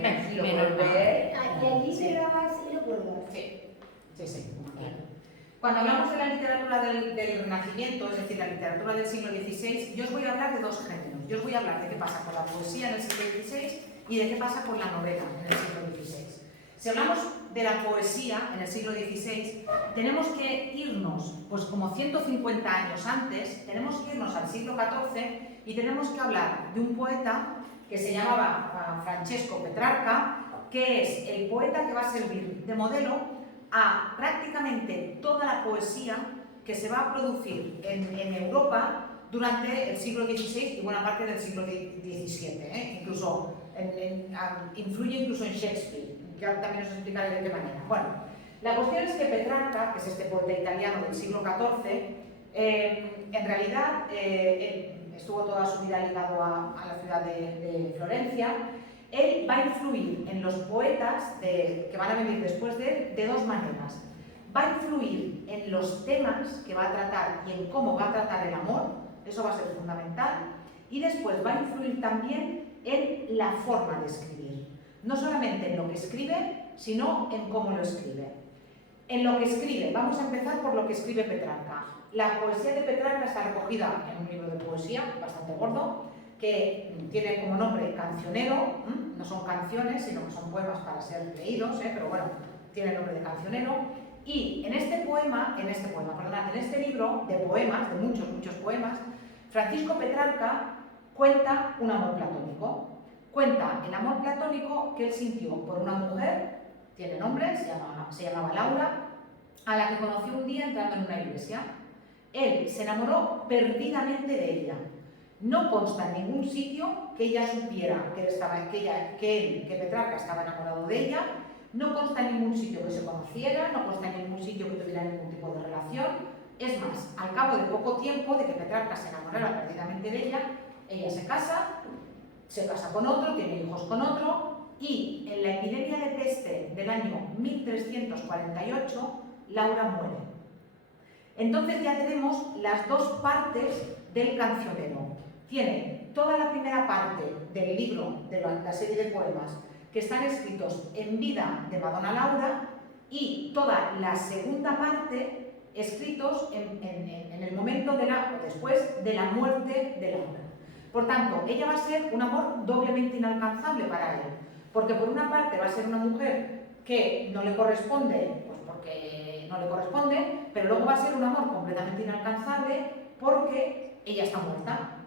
Aquí lo Menos puedes mal. ver. Y allí se grabas y lo cuelgas. Sí, claro. Cuando hablamos de la literatura del Renacimiento, es decir, la literatura del siglo XVI, yo os voy a hablar de dos géneros. Yo os voy a hablar de qué pasa con la poesía en el siglo XVI y de qué pasa con la novela en el siglo XVI. Si hablamos de la poesía en el siglo XVI, tenemos que irnos, pues como 150 años antes, tenemos que irnos al siglo XIV y tenemos que hablar de un poeta que se llamaba Francesco Petrarca, que es el poeta que va a servir de modelo a prácticamente toda la poesía que se va a producir en Europa durante el siglo XVI y buena parte del siglo XVII. Incluso influye incluso en Shakespeare, que ahora también os explicaré de qué manera. Bueno, la cuestión es que Petrarca, que es este poeta italiano del siglo XIV, en realidad estuvo toda su vida ligado a la ciudad de Florencia. Él va a influir en los poetas que van a venir después de él de dos maneras. Va a influir en los temas que va a tratar y en cómo va a tratar el amor, eso va a ser fundamental, y después va a influir también en la forma de escribir. No solamente en lo que escribe, sino en cómo lo escribe. En lo que escribe, vamos a empezar por lo que escribe Petrarca. La poesía de Petrarca está recogida en un libro de poesía bastante gordo, que tiene como nombre Cancionero. No son canciones, sino que son poemas para ser leídos, pero bueno, tiene el nombre de Cancionero. Y en este libro de poemas, de muchos poemas, Francisco Petrarca cuenta un amor platónico. Cuenta el amor platónico que él sintió por una mujer, tiene nombre, se llamaba Laura, a la que conoció un día entrando en una iglesia. Él se enamoró perdidamente de ella. No consta en ningún sitio que ella supiera que Petrarca estaba enamorado de ella, no consta en ningún sitio que se conociera, no consta en ningún sitio que tuviera ningún tipo de relación. Es más, al cabo de poco tiempo de que Petrarca se enamorara perdidamente de ella se casa con otro, tiene hijos con otro, y en la epidemia de peste del año 1348, Laura muere. Entonces ya tenemos las dos partes del Cancionero. Tiene toda la primera parte del libro, de la serie de poemas, que están escritos en vida de Madonna Laura, y toda la segunda parte escritos en el momento después de la muerte de Laura. Por tanto, ella va a ser un amor doblemente inalcanzable para él, porque por una parte va a ser una mujer que no le corresponde, pues porque no le corresponde, pero luego va a ser un amor completamente inalcanzable porque ella está muerta.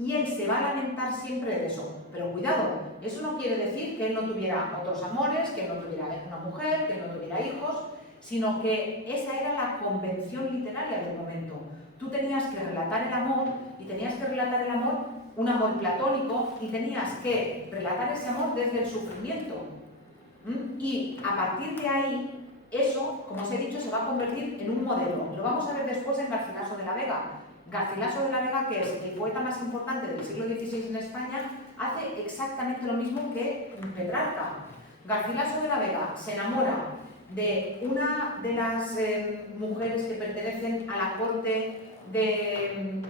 Y él se va a lamentar siempre de eso. Pero cuidado, eso no quiere decir que él no tuviera otros amores, que él no tuviera una mujer, que él no tuviera hijos, sino que esa era la convención literaria del momento. Tú tenías que relatar el amor, y tenías que relatar el amor, un amor platónico, y tenías que relatar ese amor desde el sufrimiento. Y a partir de ahí, eso, como os he dicho, se va a convertir en un modelo. Lo vamos a ver después en Garcilaso de la Vega. Garcilaso de la Vega, que es el poeta más importante del siglo XVI en España, hace exactamente lo mismo que Petrarca. Garcilaso de la Vega se enamora de una de las mujeres que pertenecen a la corte de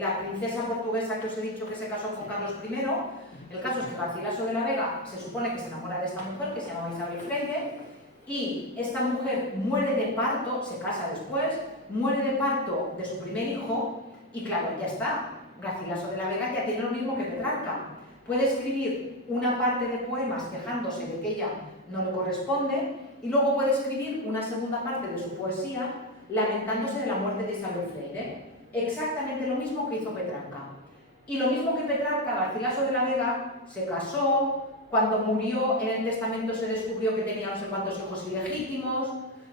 la princesa portuguesa que os he dicho que se casó con Carlos I. El caso es que Garcilaso de la Vega se supone que se enamora de esta mujer, que se llama Isabel Freire, y esta mujer muere de parto, se casa después, muere de parto de su primer hijo, y claro, ya está. Garcilaso de la Vega ya tiene lo mismo que Petrarca. Puede escribir una parte de poemas quejándose de que ella no le corresponde, y luego puede escribir una segunda parte de su poesía lamentándose de la muerte de Isabel Freire. Exactamente lo mismo que hizo Petrarca. Y lo mismo que Petrarca, Garcilaso de la Vega se casó. Cuando murió, en el testamento se descubrió que tenía no sé cuántos hijos ilegítimos.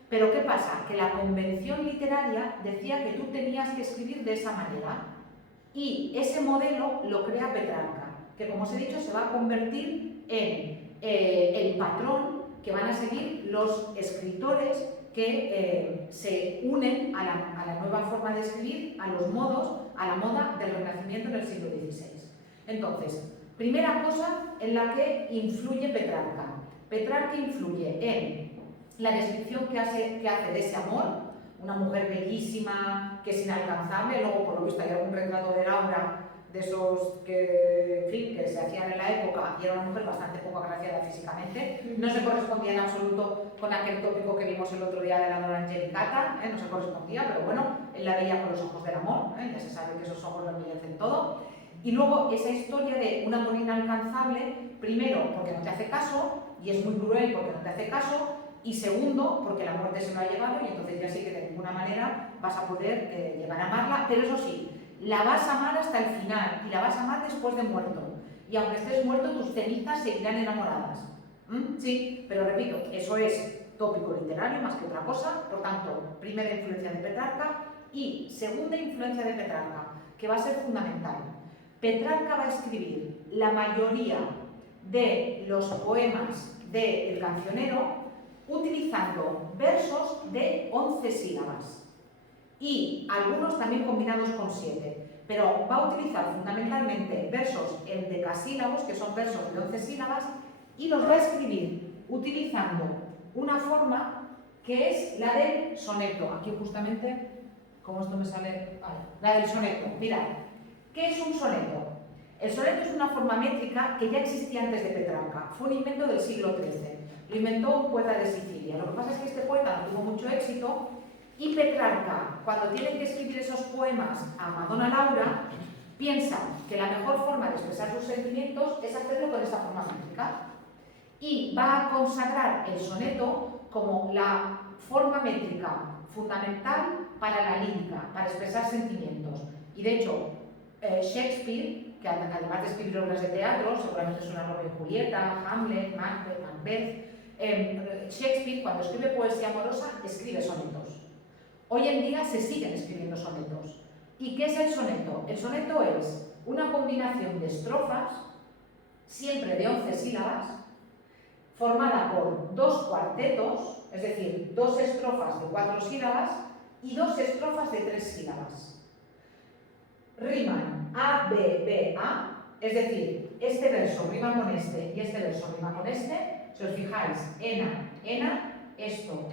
Pero ¿qué pasa? Que la convención literaria decía que tú tenías que escribir de esa manera. Y ese modelo lo crea Petrarca, que como os he dicho se va a convertir en el patrón que van a seguir los escritores que se unen a la nueva forma de escribir, a los modos, a la moda del Renacimiento en el siglo XVI. Entonces, primera cosa en la que influye Petrarca. Petrarca influye en la descripción que hace de ese amor, una mujer bellísima, que es inalcanzable. Luego, por lo visto, hay algún retrato de Laura de esos que, en fin, que se hacían en la época y era una mujer bastante poco agraciada físicamente. No se correspondía en absoluto con aquel tópico que vimos el otro día de la Nora Angelicata, no se correspondía, pero bueno, él la veía con los ojos del amor, ya se sabe que esos ojos lo embellecen todo. Y luego esa historia de un amor inalcanzable, primero porque no te hace caso, y es muy cruel porque no te hace caso, y segundo porque la muerte se lo ha llevado y entonces ya sí que de ninguna manera vas a poder llegar a amarla, pero eso sí, la vas a amar hasta el final y la vas a amar después de muerto. Y aunque estés muerto, tus cenizas seguirán enamoradas. Sí, pero repito, eso es tópico literario más que otra cosa. Por tanto, primera influencia de Petrarca y segunda influencia de Petrarca, que va a ser fundamental. Petrarca va a escribir la mayoría de los poemas del Cancionero utilizando versos de 11 sílabas. Y algunos también combinados con 7, pero va a utilizar fundamentalmente versos en decasílabos, que son versos de 11 sílabas, y los va a escribir utilizando una forma que es la del soneto. Aquí justamente, como esto me sale, la del soneto. Mirad, ¿qué es un soneto? El soneto es una forma métrica que ya existía antes de Petrarca, fue un invento del siglo XIII, lo inventó un poeta de Sicilia. Lo que pasa es que este poeta no tuvo mucho éxito. Y Petrarca, cuando tiene que escribir esos poemas a Madonna Laura, piensa que la mejor forma de expresar sus sentimientos es hacerlo con esta forma métrica. Y va a consagrar el soneto como la forma métrica fundamental para la lírica, para expresar sentimientos. Y de hecho, Shakespeare, que además de escribir obras de teatro, seguramente suena Romeo y Julieta, Hamlet, Macbeth, Shakespeare, cuando escribe poesía amorosa, escribe sonetos. Hoy en día se siguen escribiendo sonetos. ¿Y qué es el soneto? El soneto es una combinación de estrofas, siempre de 11 sílabas, formada por 2 cuartetos, es decir, 2 estrofas de 4 sílabas y 2 estrofas de 3 sílabas. Riman A, B, B, A, es decir, este verso rima con este y este verso rima con este. Si os fijáis, ena, ena, esto,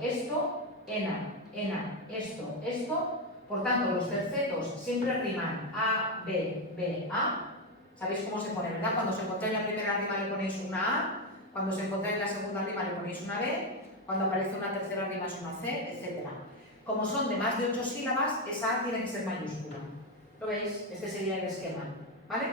ena, ena, esto. Por tanto, los tercetos siempre riman A, B, B, A. ¿Sabéis cómo se pone, verdad? Cuando se encontráis la primera rima le ponéis una A, cuando se encontráis la segunda rima le ponéis una B, cuando aparece una tercera rima es una C, etc. Como son de más de 8 sílabas, esa A tiene que ser mayúscula. ¿Lo veis? Este sería el esquema, ¿vale?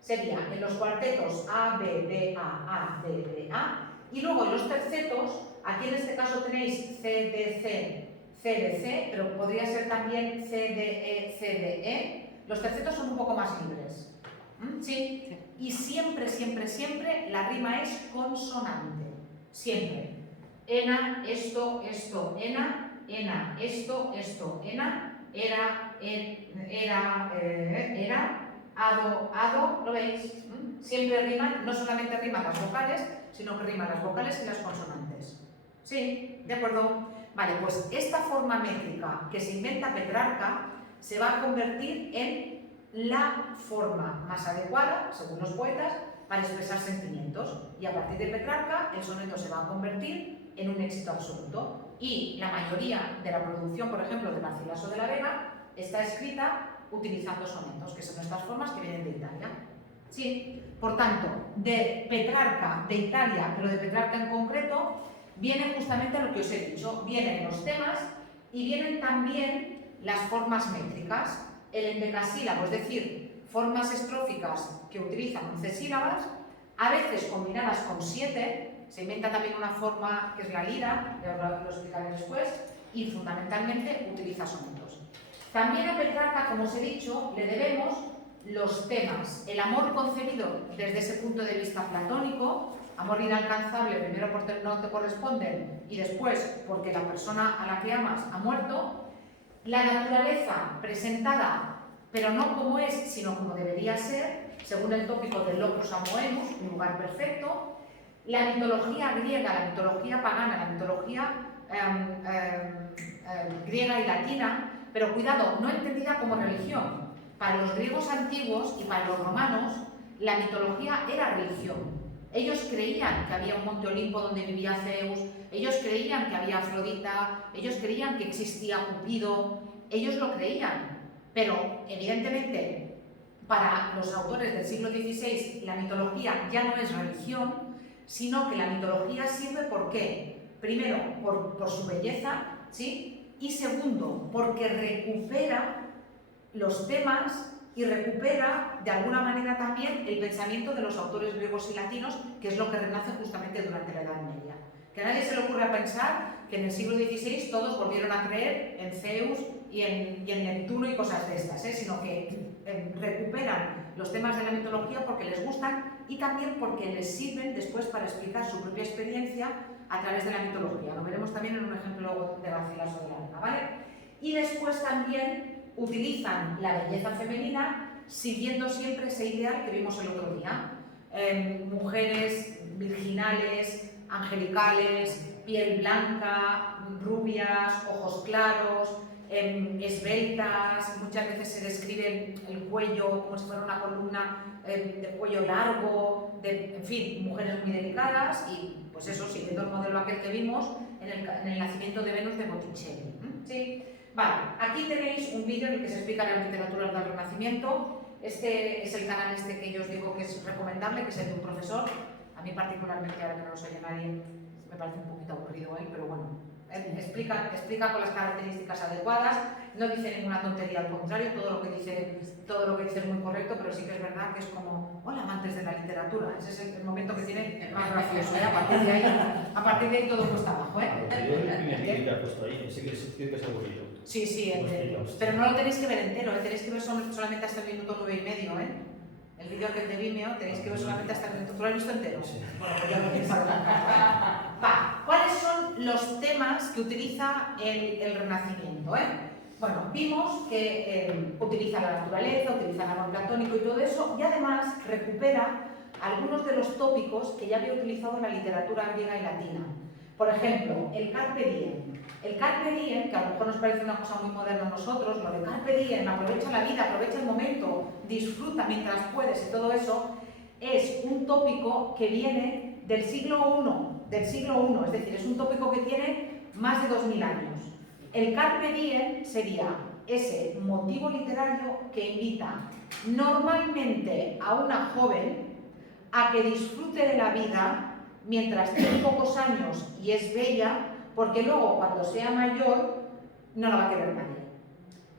Sería en los cuartetos A, B, B, A, B, B, A. Y luego en los tercetos, aquí en este caso tenéis C, D, C, C, D, C, pero podría ser también C, D, E, C, D, E. Los tercetos son un poco más libres. ¿Sí? Y siempre, siempre, siempre la rima es consonante. Siempre. Ena, esto, ena, ena, esto, ena, era, ado, ¿lo veis? Siempre riman, no solamente riman las vocales, sino que riman las vocales y las consonantes. ¿Sí? ¿De acuerdo? Vale, pues esta forma métrica que se inventa Petrarca se va a convertir en la forma más adecuada, según los poetas, para expresar sentimientos. Y a partir de Petrarca, el soneto se va a convertir en un éxito absoluto. Y la mayoría de la producción, por ejemplo, de Garcilaso de la Vega, está escrita utilizando sonetos, que son estas formas que vienen de Italia. ¿Sí? Por tanto, de Petrarca, de Italia, pero de Petrarca en concreto, viene justamente lo que os he dicho. Vienen los temas y vienen también las formas métricas. El endecasílabo, es decir, formas estróficas que utilizan 11 sílabas, a veces combinadas con 7, se inventa también una forma que es la lira, ya os lo explicaré después, y fundamentalmente utiliza sonetos. También a Petrarca, como os he dicho, le debemos los temas, el amor concebido desde ese punto de vista platónico, amor inalcanzable, primero porque no te corresponden y después porque la persona a la que amas ha muerto, la naturaleza presentada, pero no como es, sino como debería ser, según el tópico del locus amoemus, un lugar perfecto, la mitología griega, la mitología pagana, la mitología griega y latina, pero cuidado, no entendida como religión. Para los griegos antiguos y para los romanos, la mitología era religión. Ellos creían que había un monte Olimpo donde vivía Zeus, ellos creían que había Afrodita, ellos creían que existía Cupido, ellos lo creían, pero evidentemente para los autores del siglo XVI la mitología ya no es religión, sino que la mitología sirve ¿por qué? Primero, por su belleza, ¿sí? Y segundo, porque recupera los temas y recupera de alguna manera también el pensamiento de los autores griegos y latinos, que es lo que renace justamente durante la Edad Media. Que a nadie se le ocurra pensar que en el siglo XVI todos volvieron a creer en Zeus y en Neptuno y cosas de estas, sino que recuperan los temas de la mitología porque les gustan y también porque les sirven después para explicar su propia experiencia a través de la mitología. Lo veremos también en un ejemplo de Garcilaso de la Vega, ¿vale? Y después también utilizan la belleza femenina siguiendo siempre ese ideal que vimos el otro día. Mujeres virginales, angelicales, piel blanca, rubias, ojos claros, esbeltas, muchas veces se describe el cuello como si fuera una columna de cuello largo, en fin, mujeres muy delicadas y pues eso, siguiendo el modelo aquel que vimos en el nacimiento de Venus de Botticelli. ¿Sí? Vale, aquí tenéis un vídeo en el que se explica la literatura del Renacimiento. Este es el canal que yo os digo que es recomendable, que es el de un profesor. A mí particularmente, ahora que no lo oye nadie, me parece un poquito aburrido él, pero bueno, explica con las características adecuadas, no dice ninguna tontería, al contrario, todo lo que dice es muy correcto, pero sí que es verdad que es como, hola amantes de la literatura, ese es el momento que tiene más gracioso, a partir de ahí todo cuesta abajo. Yo el primer vídeo que ha puesto ahí, sí que es aburrido. Sí, pero no lo tenéis que ver entero, tenéis que ver solamente hasta el minuto 9 y medio, El vídeo que es de Vimeo tenéis que ver solamente hasta el minuto. ¿Tú lo has visto entero? Sí. Bueno, pues ya lo tienes. ¿Cuáles son los temas que utiliza el Renacimiento? Bueno, vimos que utiliza la naturaleza, utiliza el amor platónico y todo eso, y además recupera algunos de los tópicos que ya había utilizado en la literatura griega y latina. Por ejemplo, el carpe diem. El carpe diem, que a lo mejor nos parece una cosa muy moderna a nosotros, lo de carpe diem, aprovecha la vida, aprovecha el momento, disfruta mientras puedes y todo eso, es un tópico que viene del siglo I, es decir, es un tópico que tiene más de 2000 años. El carpe diem sería ese motivo literario que invita normalmente a una joven a que disfrute de la vida mientras tiene pocos años y es bella, porque luego cuando sea mayor no la va a querer nadie.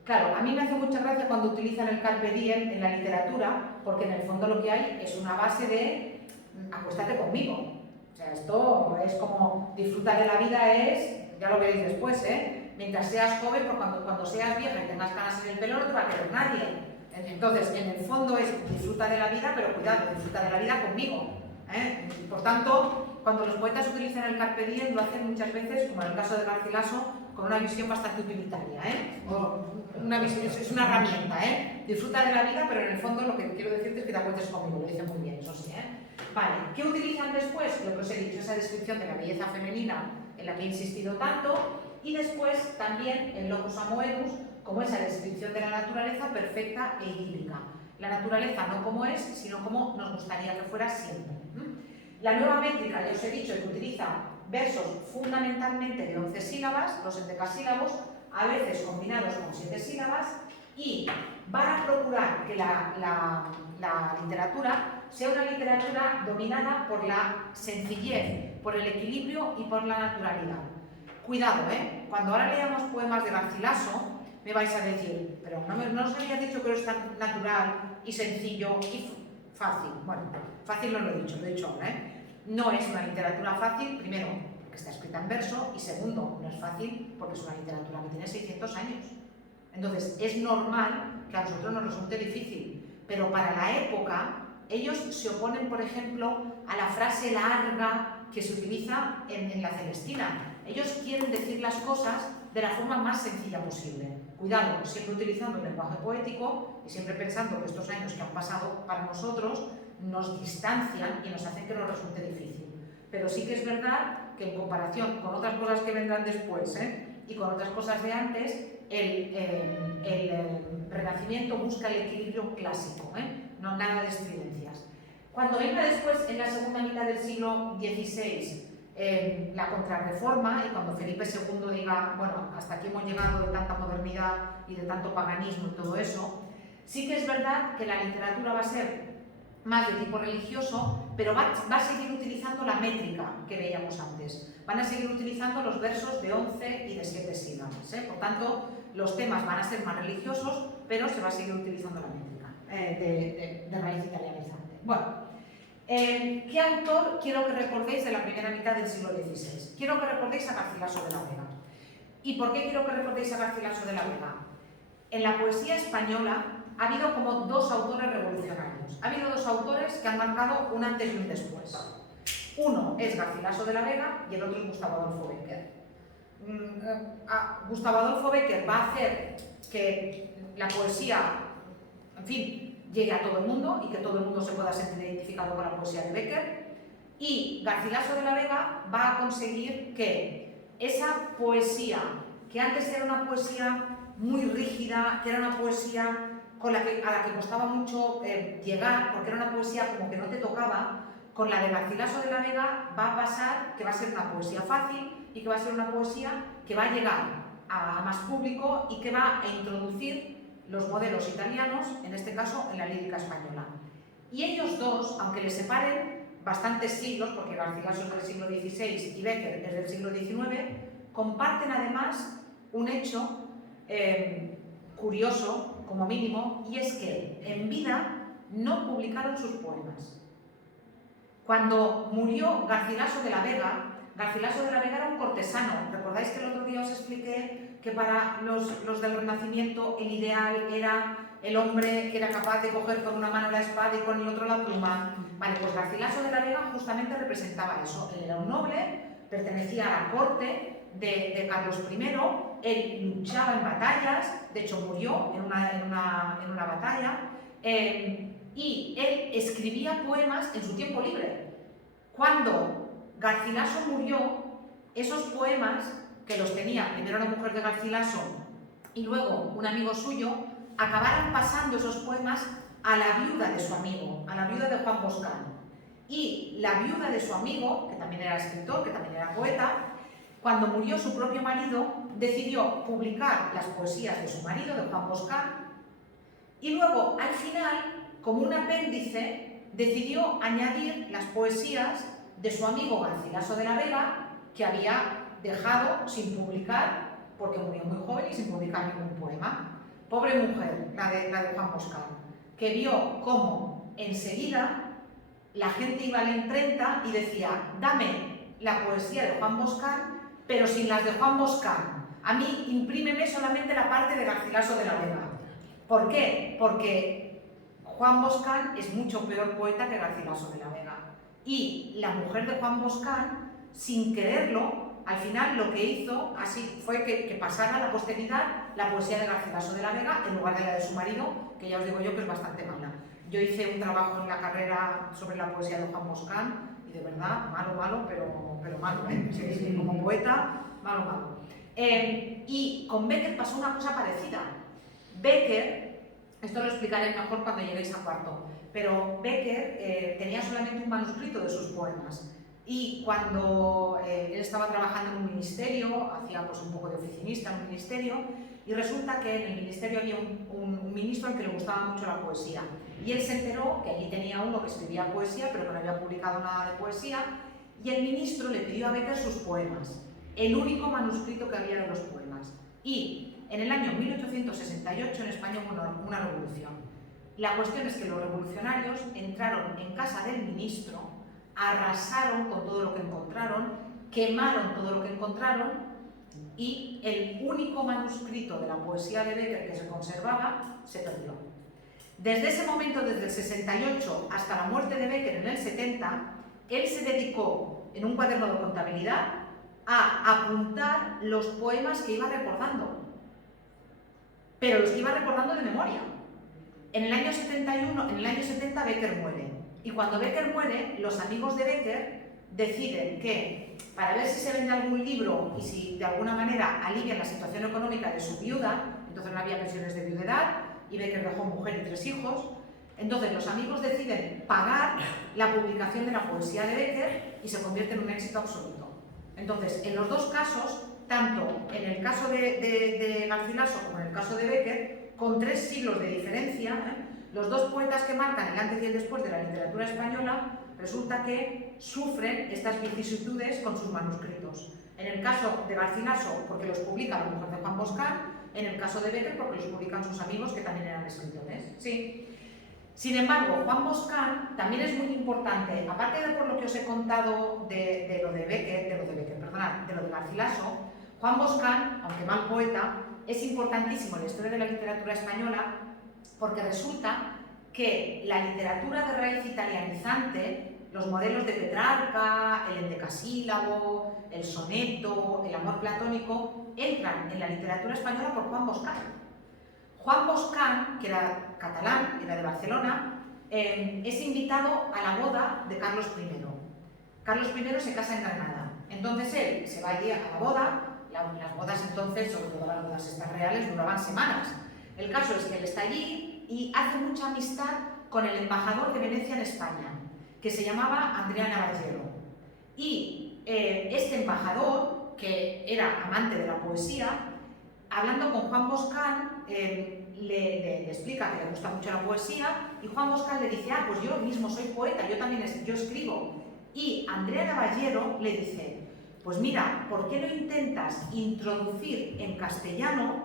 Claro, a mí me hace mucha gracia cuando utilizan el carpe diem en la literatura, porque en el fondo lo que hay es una base de acuéstate conmigo. O sea, esto es como disfrutar de la vida es, ya lo veréis después, mientras seas joven, pero cuando seas vieja y tengas canas en el pelo no te va a querer nadie. Entonces, en el fondo es disfruta de la vida, pero cuidado, disfruta de la vida conmigo. Por tanto, cuando los poetas utilizan el carpe diem, lo hacen muchas veces, como en el caso de Garcilaso, con una visión bastante utilitaria. Es una herramienta. Disfruta de la vida, pero en el fondo lo que quiero decirte es que te acuestes conmigo, lo dice muy bien, eso sí. Vale, ¿qué utilizan después? Lo que os he dicho, esa descripción de la belleza femenina en la que he insistido tanto, y después también el locus amoenus, como esa descripción de la naturaleza perfecta e idílica. La naturaleza no como es, sino como nos gustaría que fuera siempre. La nueva métrica, ya os he dicho, que utiliza versos fundamentalmente de 11 sílabas, los endecasílabos, a veces combinados con 7 sílabas, y van a procurar que la literatura sea una literatura dominada por la sencillez, por el equilibrio y por la naturalidad. Cuidado, cuando ahora leamos poemas de Garcilaso, me vais a decir, pero no os había dicho que esto es tan natural y sencillo y fácil. Bueno, fácil no lo he dicho ahora, No es una literatura fácil, primero, porque está escrita en verso, y segundo, no es fácil porque es una literatura que tiene 600 años. Entonces, es normal que a nosotros nos resulte difícil, pero para la época, ellos se oponen, por ejemplo, a la frase larga que se utiliza en la Celestina. Ellos quieren decir las cosas de la forma más sencilla posible. Cuidado, siempre utilizando el lenguaje poético y siempre pensando que estos años que han pasado para nosotros nos distancian y nos hacen que nos resulte difícil. Pero sí que es verdad que en comparación con otras cosas que vendrán después y con otras cosas de antes, el Renacimiento busca el equilibrio clásico, no nada de estridencias. Cuando venga después, en la segunda mitad del siglo XVI, la contrarreforma, y cuando Felipe II diga, bueno, hasta aquí hemos llegado de tanta modernidad y de tanto paganismo y todo eso, Sí que es verdad que la literatura va a ser más de tipo religioso, pero va a seguir utilizando la métrica que veíamos antes. Van a seguir utilizando los versos de 11 y de 7 sílabas. Por tanto, los temas van a ser más religiosos, pero se va a seguir utilizando la métrica de raíz italianizante. Bueno, ¿qué autor quiero que recordéis de la primera mitad del siglo XVI? Quiero que recordéis a Garcilaso de la Vega. ¿Y por qué quiero que recordéis a Garcilaso de la Vega? En la poesía española ha habido como dos autores revolucionarios. Ha habido dos autores que han marcado un antes y un después. Uno es Garcilaso de la Vega y el otro es Gustavo Adolfo Bécquer. Gustavo Adolfo Bécquer va a hacer que la poesía, en fin, llegue a todo el mundo y que todo el mundo se pueda sentir identificado con la poesía de Bécquer. Y Garcilaso de la Vega va a conseguir que esa poesía, que antes era una poesía muy rígida, que era una poesía a la que costaba mucho llegar, porque era una poesía como que no te tocaba, con la de Garcilaso de la Vega va a pasar que va a ser una poesía fácil y que va a ser una poesía que va a llegar a más público y que va a introducir los modelos italianos, en este caso en la lírica española. Y ellos dos, aunque les separen bastantes siglos, porque Garcilaso es del siglo XVI y Bécquer es del siglo XIX, comparten además un hecho curioso, como mínimo, y es que en vida no publicaron sus poemas. Cuando murió Garcilaso de la Vega era un cortesano. ¿Recordáis que el otro día os expliqué que para los del Renacimiento el ideal era el hombre que era capaz de coger con una mano la espada y con el otro la pluma? Vale, pues Garcilaso de la Vega justamente representaba eso. Él era un noble, pertenecía a la corte de Carlos I, él luchaba en batallas, de hecho murió en una batalla, y él escribía poemas en su tiempo libre. Cuando Garcilaso murió, esos poemas, que los tenía primero la mujer de Garcilaso y luego un amigo suyo, acabaron pasando esos poemas a la viuda de su amigo, a la viuda de Juan Boscán. Y la viuda de su amigo, que también era escritor, que también era poeta, cuando murió su propio marido, decidió publicar las poesías de su marido, de Juan Boscán, y luego, al final, como un apéndice, decidió añadir las poesías de su amigo Garcilaso de la Vega, que había dejado sin publicar, porque murió muy joven y sin publicar ningún poema. Pobre mujer, la de Juan Boscán, que vio cómo enseguida la gente iba a la imprenta y decía: dame la poesía de Juan Boscán, pero sin las de Juan Boscán. A mí imprímeme solamente la parte de Garcilaso de la Vega. ¿Por qué? Porque Juan Boscán es mucho peor poeta que Garcilaso de la Vega. Y la mujer de Juan Boscán, sin quererlo, al final lo que hizo así fue que pasara a la posteridad la poesía de Garcilaso de la Vega en lugar de la de su marido, que ya os digo yo que es bastante mala. Yo hice un trabajo en la carrera sobre la poesía de Juan Boscán y de verdad, malo, pero malo, sí, como poeta, malo. Y con Bécquer pasó una cosa parecida. Bécquer, esto lo explicaré mejor cuando lleguéis a cuarto, pero Bécquer tenía solamente un manuscrito de sus poemas. Y cuando él estaba trabajando en un ministerio, hacía pues un poco de oficinista en un ministerio, y resulta que en el ministerio había un ministro al que le gustaba mucho la poesía. Y él se enteró que allí tenía uno que escribía poesía, pero que no había publicado nada de poesía, y el ministro le pidió a Bécquer sus poemas, el único manuscrito que había de los poemas. Y en el año 1868 en España hubo una revolución. La cuestión es que los revolucionarios entraron en casa del ministro, arrasaron con todo lo que encontraron, quemaron todo lo que encontraron, y el único manuscrito de la poesía de Bécquer que se conservaba se perdió. Desde ese momento, desde el 68 hasta la muerte de Bécquer en el 70, él se dedicó en un cuaderno de contabilidad a apuntar los poemas que iba recordando, pero los que iba recordando de memoria. En el año 70 Bécquer muere, y cuando Bécquer muere, los amigos de Bécquer deciden que, para ver si se vende algún libro y si de alguna manera alivian la situación económica de su viuda, entonces no había pensiones de viudedad, y Bécquer dejó mujer y 3 hijos, entonces los amigos deciden pagar la publicación de la poesía de Bécquer y se convierte en un éxito absoluto. Entonces, en los dos casos, tanto en el caso de Garcilaso como en el caso de Bécquer, con 3 siglos de diferencia, los dos poetas que marcan el antes y el después de la literatura española, resulta que sufren estas vicisitudes con sus manuscritos. En el caso de Garcilaso, porque los publica la mujer de Juan Boscán, en el caso de Bécquer, porque los publican sus amigos, que también eran escritores. Sí. Sin embargo, Juan Boscán también es muy importante, aparte de por lo que os he contado de lo de Garcilaso, Juan Boscán, aunque mal poeta, es importantísimo en la historia de la literatura española porque resulta que la literatura de raíz italianizante, los modelos de Petrarca, el endecasílabo, el soneto, el amor platónico, entran en la literatura española por Juan Boscán. Juan Boscán, que era catalán, era de Barcelona, es invitado a la boda de Carlos I. Carlos I se casa en Granada. Entonces él se va allí a la boda. Las bodas entonces, sobre todo las bodas estas reales, duraban semanas. El caso es que él está allí y hace mucha amistad con el embajador de Venecia en España, que se llamaba Andrea Navallero. Y este embajador, que era amante de la poesía, hablando con Juan Boscán, le explica que le gusta mucho la poesía y Juan Boscán le dice, pues yo mismo soy poeta, yo escribo. Y Andrea Navallero le dice, pues mira, ¿por qué no intentas introducir en castellano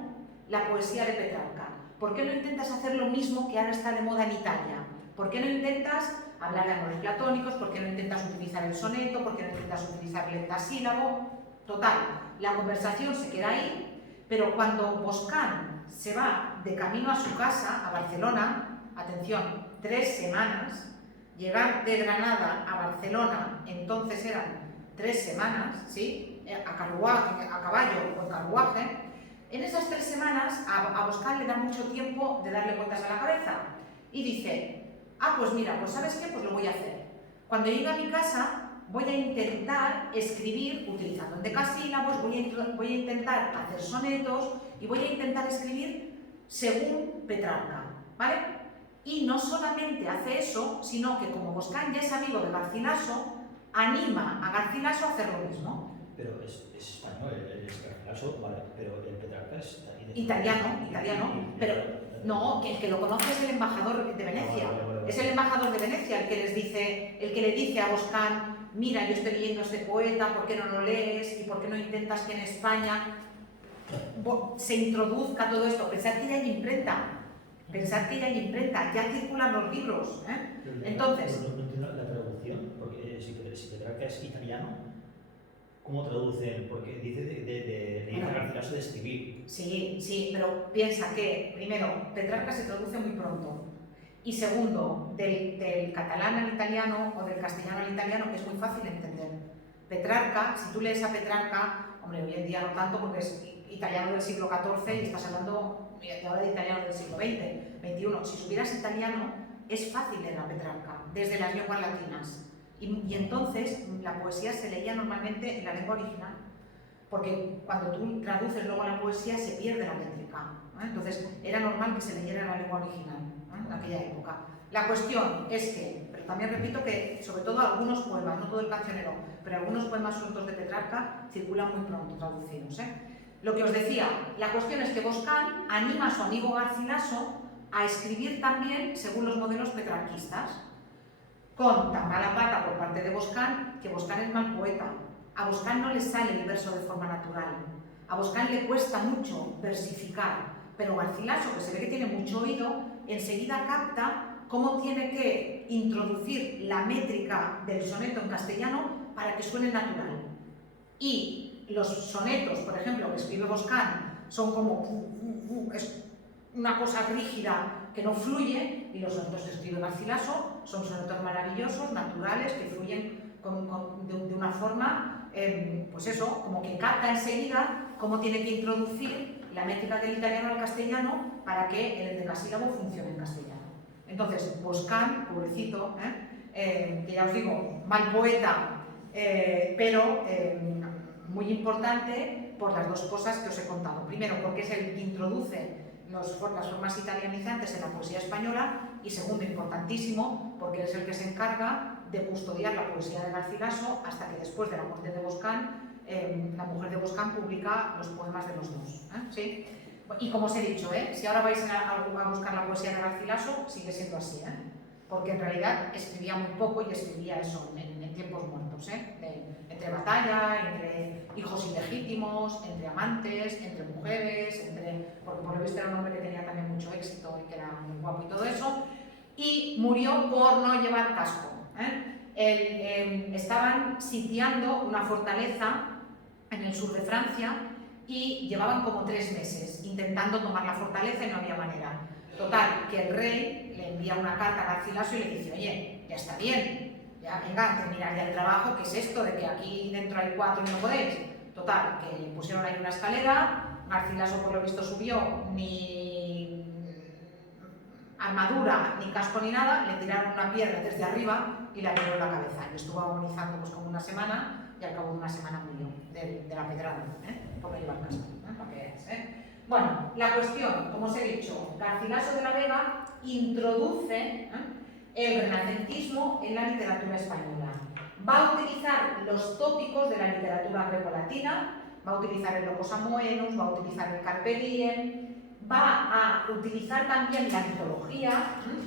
la poesía de Petrarca? ¿Por qué no intentas hacer lo mismo que ahora está de moda en Italia? ¿Por qué no intentas hablar de amores platónicos? ¿Por qué no intentas utilizar el soneto? ¿Por qué no intentas utilizar el heptasílabo? Total, la conversación se queda ahí, pero cuando Boscán se va de camino a su casa, a Barcelona, atención, 3 semanas, llegar de Granada a Barcelona, entonces eran 3 semanas, ¿sí? a caballo o en carruaje. En esas 3 semanas a Boscán le da mucho tiempo de darle vueltas a la cabeza y dice, pues mira, pues ¿sabes qué? Pues lo voy a hacer. Cuando llegue a mi casa voy a intentar escribir utilizando endecasílabos, voy a intentar hacer sonetos y voy a intentar escribir según Petrarca, ¿vale? Y no solamente hace eso, sino que como Boscán ya es amigo de Garcilaso, anima a Garcilaso a hacer lo mismo. Pero es español, es Garcilaso, vale, pero el Petrarca es italiano, pero no, que el que lo conoce es el embajador de Venecia. Vale. Es el embajador de Venecia el que le dice a Boscán, mira, yo estoy leyendo a este poeta, ¿por qué no lo lees? ¿Y por qué no intentas que en España se introduzca todo esto? Pensad que ya hay imprenta, ya circulan los libros. Entonces, no entiendo la traducción, porque si Petrarca es italiano, ¿cómo traducen? Porque dice de Garcilaso de escribir. Sí, pero piensa que, primero, Petrarca se traduce muy pronto. Y segundo, del catalán al italiano o del castellano al italiano, que es muy fácil de entender. Petrarca, si tú lees a Petrarca, hombre, hoy en día no tanto porque es italiano del siglo XIV y estás hablando ahora de italiano del siglo XX, XXI. Si supieras italiano, es fácil leer a Petrarca, desde las lenguas latinas. Y entonces la poesía se leía normalmente en la lengua original, porque cuando tú traduces luego la poesía se pierde la métrica. Entonces era normal que se leyera en la lengua original en aquella época. La cuestión es que, pero también repito que sobre todo algunos poemas, no todo el cancionero, pero algunos poemas sueltos de Petrarca circulan muy pronto traducidos. Lo que os decía, la cuestión es que Boscán anima a su amigo Garcilaso a escribir también según los modelos petrarquistas, con tan mala pata por parte de Boscán que Boscán es mal poeta. A Boscán no le sale el verso de forma natural. A Boscán le cuesta mucho versificar, pero Garcilaso, que se ve que tiene mucho oído, enseguida capta cómo tiene que introducir la métrica del soneto en castellano para que suene natural. Y los sonetos, por ejemplo, que escribe Boscán, son como es una cosa rígida que no fluye, y los sonetos que escribe Garcilaso son sonetos maravillosos, naturales, que fluyen de una forma, pues eso, como que capta enseguida cómo tiene que introducir la métrica del italiano al castellano para que el endecasílabo funcione en castellano. Entonces, Boscán, pobrecito, que ya os digo, mal poeta, pero muy importante por las dos cosas que os he contado. Primero, porque es el que introduce las formas italianizantes en la poesía española, y segundo, importantísimo, porque es el que se encarga de custodiar la poesía de Garcilaso hasta que después de la muerte de Boscán, la mujer de Boscán publica los poemas de los dos. ¿Sí? Y como os he dicho, si ahora vais a buscar la poesía de Garcilaso, sigue siendo así, porque en realidad escribía muy poco y escribía eso en tiempos muertos, entre batalla, entre hijos ilegítimos, entre amantes, entre mujeres, porque por lo visto era un hombre que tenía también mucho éxito y que era muy guapo y todo eso, y murió por no llevar casco. Estaban sitiando una fortaleza en el sur de Francia y llevaban como 3 meses intentando tomar la fortaleza y no había manera. Total, que el rey le envía una carta a Garcilaso y le dice: oye, ya está bien, ya venga, terminar ya el trabajo, ¿qué es esto de que aquí dentro hay 4 y no podéis? Total, que pusieron ahí una escalera, Garcilaso por lo visto subió, ni armadura, ni casco ni nada, le tiraron una piedra desde arriba y le abrió la cabeza. Y estuvo agonizando pues como una semana y al cabo de una semana murió de la pedrada, por no llevar casco, para que veáis, Bueno, la cuestión, como os he dicho, Garcilaso de la Vega introduce el renacentismo en la literatura española. Va a utilizar los tópicos de la literatura grecolatina, va a utilizar el locus amoenus, va a utilizar el carpe diem, va a utilizar también la mitología,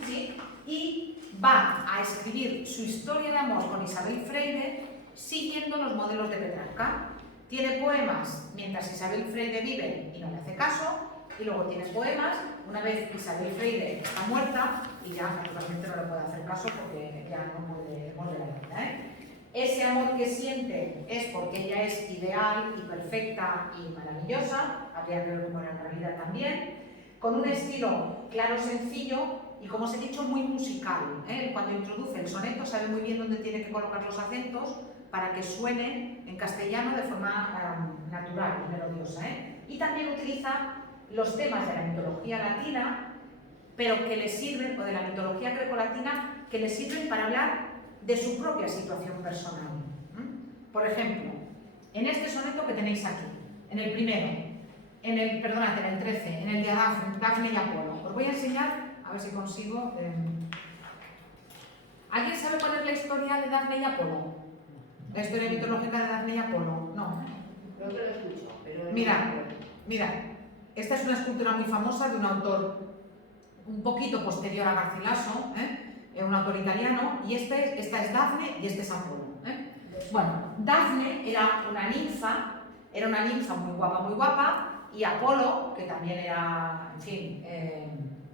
¿sí? Y va a escribir su historia de amor con Isabel Freire siguiendo los modelos de Petrarca. Tiene poemas mientras Isabel Freire vive y no le hace caso, y luego tiene poemas una vez Isabel Freire está muerta y ya naturalmente no le puede hacer caso porque ya no puede volver a la vida. Ese amor que siente es porque ella es ideal y perfecta y maravillosa, habría que ver cómo era en realidad también, con un estilo claro, sencillo y, como os he dicho, muy musical. Cuando introduce el soneto sabe muy bien dónde tiene que colocar los acentos para que suene en castellano de forma natural y melodiosa. Y también utiliza los temas de la mitología latina, pero que le sirven, o de la mitología grecolatina, que le sirven para hablar de su propia situación personal. Por ejemplo, en este soneto que tenéis aquí, en el primero, en el 13, en el de Dafne y Apolo, os voy a enseñar, a ver si consigo... ¿Alguien sabe cuál es la historia de Dafne y Apolo? La historia mitológica de Dafne y Apolo. No. Creo que lo escucho, pero... Mira, esta es una escultura muy famosa de un autor un poquito posterior a Garcilaso, un autor italiano, y esta es Dafne y este es Apolo. Bueno, Dafne era una ninfa muy guapa, y Apolo, que también era, en fin,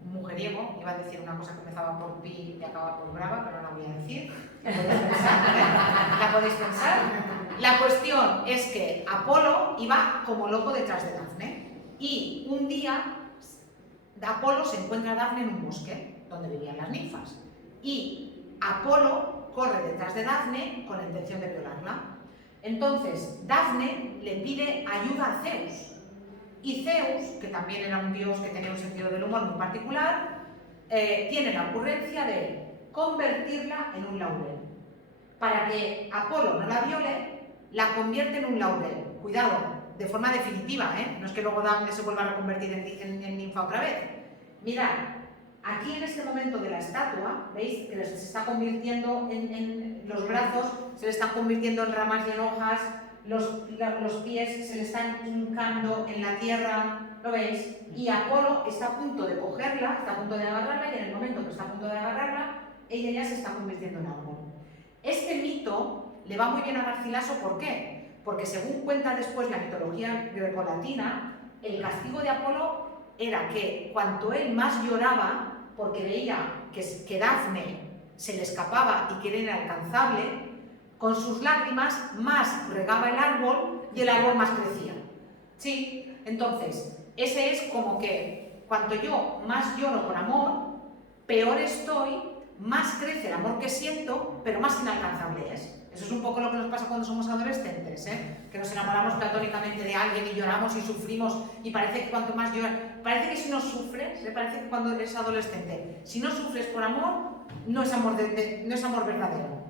un mujeriego, iba a decir una cosa que empezaba por pi y acababa por brava, pero no la voy a decir, la podéis pensar. La cuestión es que Apolo iba como loco detrás de Dafne, y un día Apolo se encuentra a Dafne en un bosque donde vivían las ninfas, y Apolo corre detrás de Dafne con la intención de violarla. Entonces Dafne le pide ayuda a Zeus, y Zeus, que también era un dios que tenía un sentido del humor muy particular, tiene la ocurrencia de convertirla en un laurel. Para que Apolo no la viole, la convierte en un laurel. Cuidado, de forma definitiva, no es que luego Dafne se vuelva a reconvertir en ninfa otra vez. Mirad, aquí en este momento de la estatua, ¿veis? Que se está convirtiendo en los brazos, se le están convirtiendo en ramas y en hojas, los pies se le están hincando en la tierra, ¿lo veis? Y Apolo está a punto de cogerla, está a punto de agarrarla, y en el momento que está a punto de agarrarla, ella ya se está convirtiendo en árbol. Este mito le va muy bien a Garcilaso, ¿por qué? Porque según cuenta después la mitología grecolatina, el castigo de Apolo era que cuanto él más lloraba, porque veía que Dafne se le escapaba y que era inalcanzable, con sus lágrimas más regaba el árbol y el árbol más crecía. ¿Sí? Entonces, ese es como que cuanto yo más lloro por amor, peor estoy, más crece el amor que siento, pero más inalcanzable es. Eso es un poco lo que nos pasa cuando somos adolescentes, que nos enamoramos platónicamente de alguien y lloramos y sufrimos, y parece que cuanto más lloras, parece que si no sufres, parece que cuando eres adolescente, si no sufres por amor, no es amor, no es amor verdadero.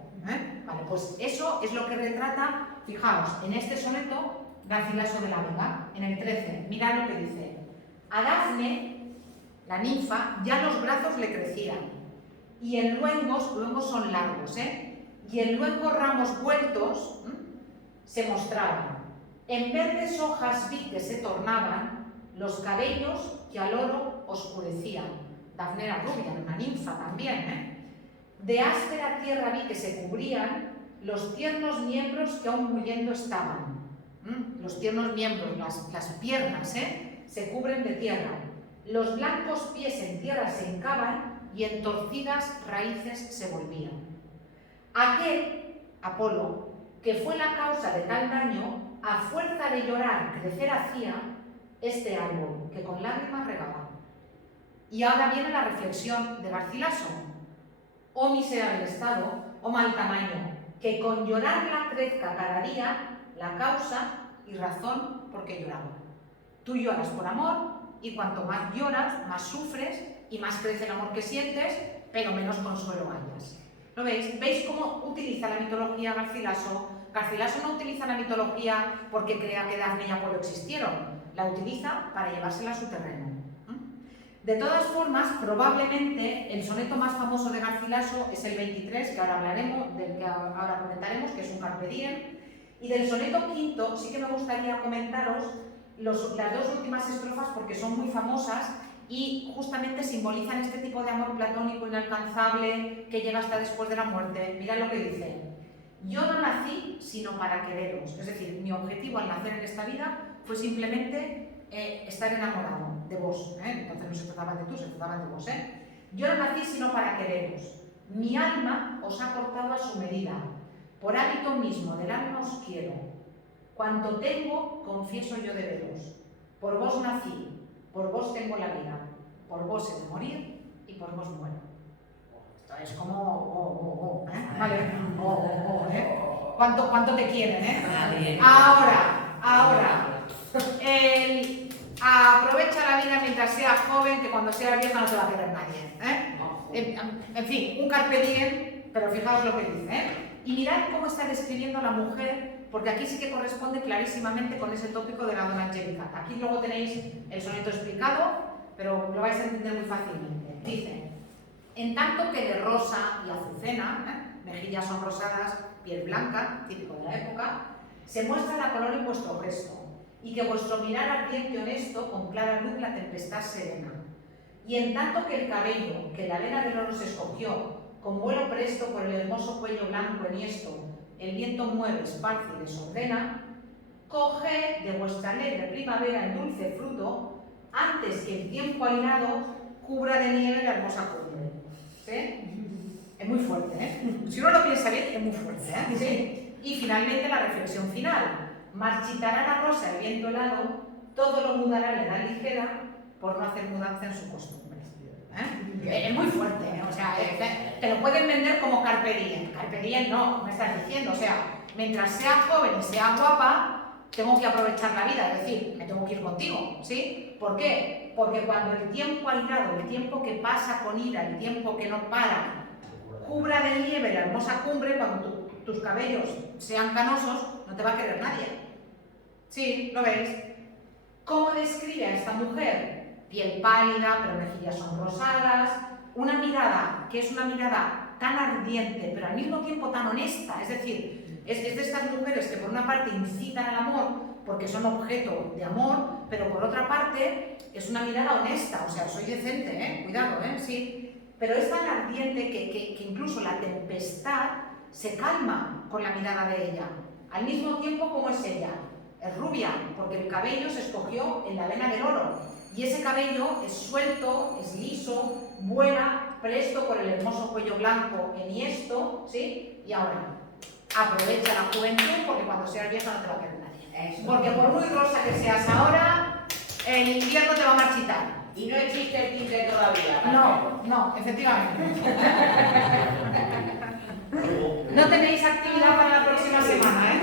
Vale, pues eso es lo que retrata, fijaos, en este soneto Garcilaso de la Vega, en el 13, mirad lo que dice: a Dafne, la ninfa, ya los brazos le crecían, y en luengos son largos, y en luengos ramos vueltos se mostraban. En verdes hojas vi que se tornaban los cabellos que al oro oscurecían. Dafne era rubia, una ninfa también, ¿eh? De áspera tierra vi que se cubrían los tiernos miembros que aún muriendo estaban. Los tiernos miembros, las piernas, se cubren de tierra. Los blancos pies en tierra se hincaban y en torcidas raíces se volvían. Aquel, Apolo, que fue la causa de tal daño, a fuerza de llorar crecer hacía este árbol que con lágrimas regaba. Y ahora viene la reflexión de Garcilaso. Oh miserable estado, oh mal tamaño, que con llorarla crezca cada día la causa y razón por qué lloraba. Tú lloras por amor y cuanto más lloras, más sufres y más crece el amor que sientes, pero menos consuelo hayas. ¿Lo veis? ¿Veis cómo utiliza la mitología Garcilaso? Garcilaso no utiliza la mitología porque crea que Dafne y Apolo existieron, la utiliza para llevársela a su terreno. De todas formas, probablemente el soneto más famoso de Garcilaso es el 23, que ahora hablaremos, del que ahora comentaremos, que es un carpe diem, y del soneto quinto sí que me gustaría comentaros las dos últimas estrofas porque son muy famosas y justamente simbolizan este tipo de amor platónico inalcanzable que llega hasta después de la muerte. Mirad lo que dice: yo no nací sino para quereros, es decir, mi objetivo al nacer en esta vida fue simplemente estar enamorado de vos, entonces no se trataba de tú, se trataba de vos. Yo no nací sino para quereros, mi alma os ha cortado a su medida, por hábito mismo del alma os quiero, cuanto tengo confieso yo de veros, por vos nací, por vos tengo la vida, por vos he de morir y por vos muero. Esto es como vale, ¿Cuánto te quieren, Ahora, aprovecha la vida mientras seas joven, que cuando seas vieja no te va a querer nadie, En fin, un carpe diem, pero fijaos lo que dice, Y mirad cómo está describiendo a la mujer, porque aquí sí que corresponde clarísimamente con ese tópico de la dona angélica. Aquí luego tenéis el soneto explicado, pero lo vais a entender muy fácilmente. Dice: en tanto que de rosa y azucena, mejillas son rosadas, piel blanca, típico de la época, se muestra la color en vuestro gesto, y que vuestro mirar ardiente honesto con clara luz la tempestad serena. Y en tanto que el cabello, que la vena del oro se escogió, con vuelo presto por el hermoso cuello blanco enhiesto, el viento mueve, esparce y desordena, coge de vuestra alegre primavera el dulce fruto, antes que el tiempo airado cubra de nieve la hermosa cumbre. ¿Sí? Es muy fuerte, ¿eh? Si uno lo piensa bien, es muy fuerte, ¿eh? ¿Sí? Y finalmente la reflexión final. Marchitará la rosa el viento helado, todo lo mudará la edad ligera, por no hacer mudanza en su costumbre. Es muy fuerte, ¿eh? O sea, te lo pueden vender como carpe diem. Carpe diem no, me estás diciendo. O sea, mientras sea joven y sea guapa, tengo que aprovechar la vida, es decir, me tengo que ir contigo, ¿sí? ¿Por qué? Porque cuando el tiempo airado, el tiempo que pasa con ira, el tiempo que no para, cubra de nieve la hermosa cumbre, cuando tus cabellos sean canosos, no te va a querer nadie. ¿Sí? ¿Lo veis? ¿Cómo describe a esta mujer? Piel pálida, pero mejillas son rosadas, una mirada que es una mirada tan ardiente, pero al mismo tiempo tan honesta, es decir, es de estas mujeres que por una parte incitan al amor porque son objeto de amor, pero por otra parte es una mirada honesta, o sea, soy decente, cuidado, sí, pero es tan ardiente que incluso la tempestad se calma con la mirada de ella, al mismo tiempo como es ella. Es rubia, porque el cabello se escogió en la vena del oro, y ese cabello es suelto, es liso, vuela, presto por el hermoso cuello blanco enhiesto, ¿sí? Y ahora, aprovecha la juventud, porque cuando seas vieja no te va a querer nadie. Porque por muy rosa que seas ahora, el invierno te va a marchitar. Y no existe el tinte todavía. No, efectivamente. No tenéis actividad para la próxima semana, ¿eh?